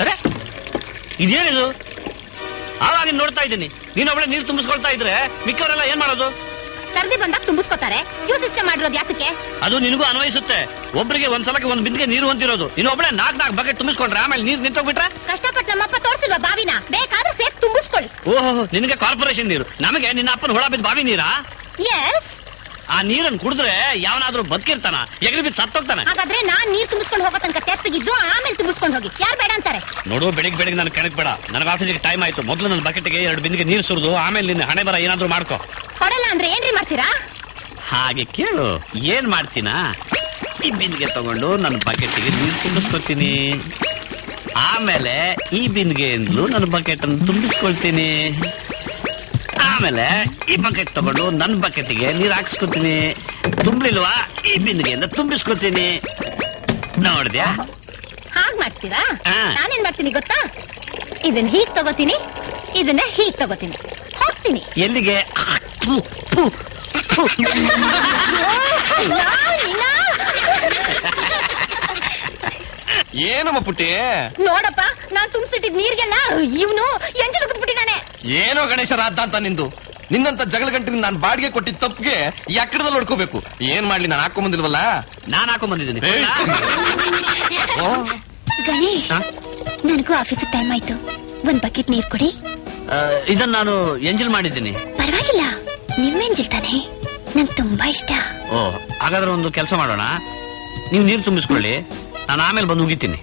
ಅರೆ ಇದೇನಿದು? ಆವಾಗ ನೋಡ್ತಾ ಇದ್ದೀನಿ, ನೀನೊಬ್ಳೆ ನೀರು ತುಂಬಿಸ್ಕೊಳ್ತಾ ಇದ್ರೆ ಮಿಕ್ಕವರೆಲ್ಲ ಏನ್ ಮಾಡೋದು? ಸರ್ದಿ ಬಂದಾಗ ತುಂಬಿಸ್ಕೊತಾರೆ. ಕ್ಯೂ ಸಿಸ್ಟಮ್ ಮಾಡಿರೋದು ಯಾತಕ್ಕೆ? ಅದು ನಿನಗೂ ಅನ್ವಯಿಸುತ್ತೆ. ಒಬ್ಬರಿಗೆ ಒಂದ್ಸಲಕ್ಕೆ ಒಂದ್ ಬಿಂದಿಗೆ ನೀರು ಅಂತಿರೋದು, ಇನ್ನೊಬ್ಳೆ 4 ಬಕೆಟ್ ತುಂಬಿಸ್ಕೊಂಡ್ರೆ ಆಮೇಲೆ ನೀರು ನಿಂತೋಗ್ಬಿಟ್ರೆ ಕಷ್ಟಪಟ್ಟು ನಮ್ಮಪ್ಪ ತೋರಿಸಿಲ್ವಾ ಬಾವಿನ? ಬೇಕಾದ್ರೆ ಸೇರ್ಸಿ ತುಂಬಿಸ್ಕೊಳ್ಳಿ. ಓಹೋ, ನಿನಗೆ ಕಾರ್ಪೊರೇಷನ್ ನೀರು, ನಮಗೆ ನಿನ್ನ ಅಪ್ಪನ ಹುಳ ಬಿದ್ದು ಬಾವಿ ನೀರಾ? ಎಸ್. ಆ ನೀರನ್ನು ಕುಡಿದ್ರೆ ಯಾವನಾದ್ರೂ ಬದುಕಿರ್ತಾನ? ಎಗರಿ ಬಿದ್ದು ಸತ್ತೋಗ್ತಾನೆ. ಹಾಗಾದ್ರೆ ನಾನ್ ನೀರ್ ತುಂಬಿಸ್ಕೊಂಡು ಹೋಗೋ ತನಕ ತೆಪ್ಪಗಿದ್ದು ಆಮೇಲೆ ತುಂಬಿಸ್ಕೊಂಡು ಹೋಗಿ. ಯಾರು ಬೇಡ ಅಂತಾರೆ? ನೋಡು, ಬೆಳಿಗ್ಗೆ ನಾನು ಕೆಣಕ್ ಬೇಡ. ನನಗೆ ಆಫೀಸಿಗೆ ಟೈಮ್ ಆಯ್ತು. ಮೊದಲು ನನ್ನ ಬಕೆಟ್ಗೆ 2 ಬಿಂದಿಗೆ ನೀರು ಸುರಿದು ಆಮೇಲೆ ನಿನ್ನ ಹಣೆ ಬರ ಏನಾದ್ರೂ ಮಾಡ್ಕೋ. ಕೊಡಲ್ಲ ಅಂದ್ರೆ ಏನ್ರಿ ಮಾಡ್ತೀರಾ? ಹಾಗೆ ಕೇಳು, ಏನ್ ಮಾಡ್ತೀನಾ? ಈ ಬಿಂದಿಗೆ ತಗೊಂಡು ನನ್ನ ಬಕೆಟ್ಗೆ ನೀರು ತುಂಬಿಸ್ಕೊತೀನಿ, ಆಮೇಲೆ ಈ ಬಿಂದಿಗೆಯಿಂದಲೂ ನನ್ನ ಬಕೆಟ್ ಅನ್ನು ತುಂಬಿಸ್ಕೊಳ್ತೀನಿ, ಆಮೇಲೆ ಈ ಬಕೆಟ್ ತಗೊಂಡು ನನ್ನ ಬಕೆಟ್ಗೆ ನೀರು ಹಾಕ್ಸ್ಕೊತೀನಿ, ತುಂಬ್ಲಿಲ್ವಾ ಈ ಬಿಂದಿಗೆಯಿಂದ ತುಂಬಿಸ್ಕೊತೀನಿ. ನೋಡ್ದ್ಯಾ? ಹಾಗ್ ಮಾಡ್ತೀರಾ? ನಾನೇನ್ ಮಾಡ್ತೀನಿ ಗೊತ್ತಾ? ಇದನ್ನ ಹೀಗ್ ತಗೋತೀನಿ, ಇದನ್ನ ಹೀಗ್ ತಗೋತೀನಿ, ಹೋಗ್ತೀನಿ. ಎಲ್ಲಿಗೆ? ಏನಮ್ಮ ಪುಟ್ಟಿ? ನೋಡಪ್ಪ, ನಾನ್ ತುಂಬಿಸಿಟ್ಟಿದ್ ನೀರ್ಗೆಲ್ಲ ಇವನು ಎಂಜಲು ಕುತ್ಬಿಟ್ಟಿದ್ದಾನೆ. ಏನೋ ಗಣೇಶ ರಾಧ ಅಂತ ನಿಂದು. ನಿನ್ನಂತ ಜಗಳ ಗಂಟಿನ ನಾನು ಬಾಡಿಗೆ ಕೊಟ್ಟಿದ್ದ ತಪ್ಪಿಗೆ ಈ ಅಕ್ಕಡದಲ್ಲಿ ಹೊಡ್ಕೋಬೇಕು. ಏನ್ ಮಾಡ್ಲಿ, ನಾನು ಹಾಕೊಂಬಂದಿಲ್ವಲ್ಲ? ನಾನು ಹಾಕೊಂಬಂದಿದ್ದೀನಿ. ಗಣೇಶ್, ನನಗೂ ಆಫೀಸಿಗೆ ಟೈಮ್ ಆಯ್ತು, ಒಂದ್ ಬಕೆಟ್ ನೀರ್ ಕೊಡಿ. ಇದನ್ನ ನಾನು ಎಂಜಲ್ ಮಾಡಿದ್ದೀನಿ. ಪರವಾಗಿಲ್ಲ, ನಿಮ್ ಎಂಜಲ್ ತಾನೆ, ನಂಗೆ ತುಂಬಾ ಇಷ್ಟ. ಓ, ಹಾಗಾದ್ರೆ ಒಂದು ಕೆಲಸ ಮಾಡೋಣ, ನೀವು ನೀರು ತುಂಬಿಸ್ಕೊಳ್ಳಿ, ನಾನು ಆಮೇಲೆ ಬಂದು ಉಗಿತೀನಿ.